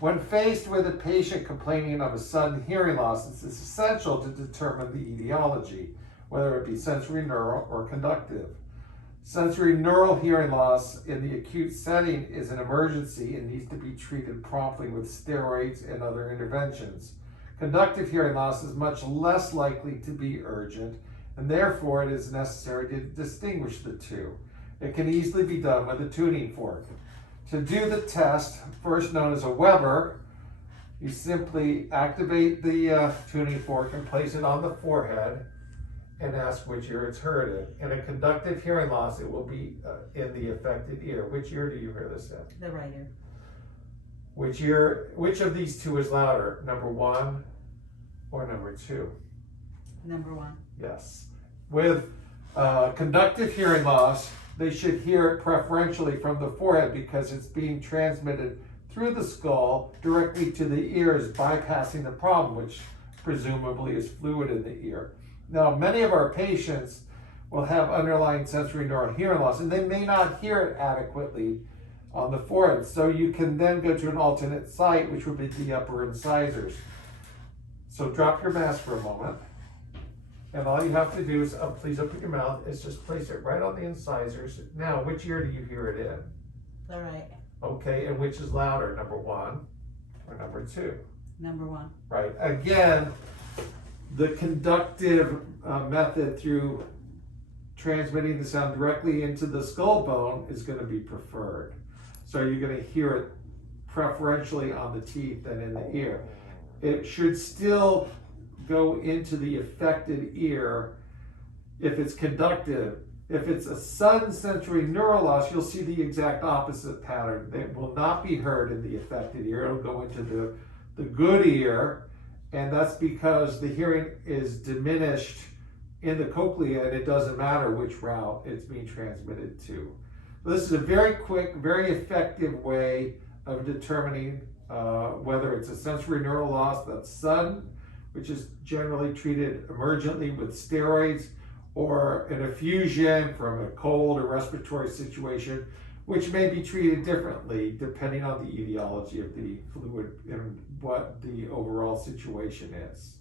When faced with a patient complaining of a sudden hearing loss, it's essential to determine the etiology, whether it be sensory neural or conductive. Sensory neural hearing loss in the acute setting is an emergency and needs to be treated promptly with steroids and other interventions. Conductive hearing loss is much less likely to be urgent, and therefore it is necessary to distinguish the two. It can easily be done with a tuning fork. To do the test, first known as a Weber, you simply activate the tuning fork and place it on the forehead and ask which ear it's heard in. In a conductive hearing loss, it will be in the affected ear. Which ear do you hear this in? The right ear. Which of these two is louder, number 1 or number 2? Number 1. Yes. With conductive hearing loss, they should hear it preferentially from the forehead because it's being transmitted through the skull directly to the ears, bypassing the problem, which presumably is fluid in the ear. Now, many of our patients will have underlying sensory neural hearing loss, and they may not hear it adequately on the forehead. So you can then go to an alternate site, which would be the upper incisors. So drop your mask for a moment. And all you have to do is, please open your mouth, is just place it right on the incisors. Now, which ear do you hear it in? The right. Okay, and which is louder, number 1 or number 2? Number 1. Right. Again, the conductive method through transmitting the sound directly into the skull bone is going to be preferred. So you're going to hear it preferentially on the teeth than in the ear. It should still go into the affected ear if it's conductive. If it's a sudden sensory neural loss, you'll see the exact opposite pattern. It will not be heard in the affected ear. It'll go into the good ear, and that's because the hearing is diminished in the cochlea, and it doesn't matter which route it's being transmitted to. This is a very quick, very effective way of determining whether it's a sensory neural loss that's sudden, which is generally treated emergently with steroids, or an effusion from a cold or respiratory situation, which may be treated differently depending on the etiology of the fluid and what the overall situation is.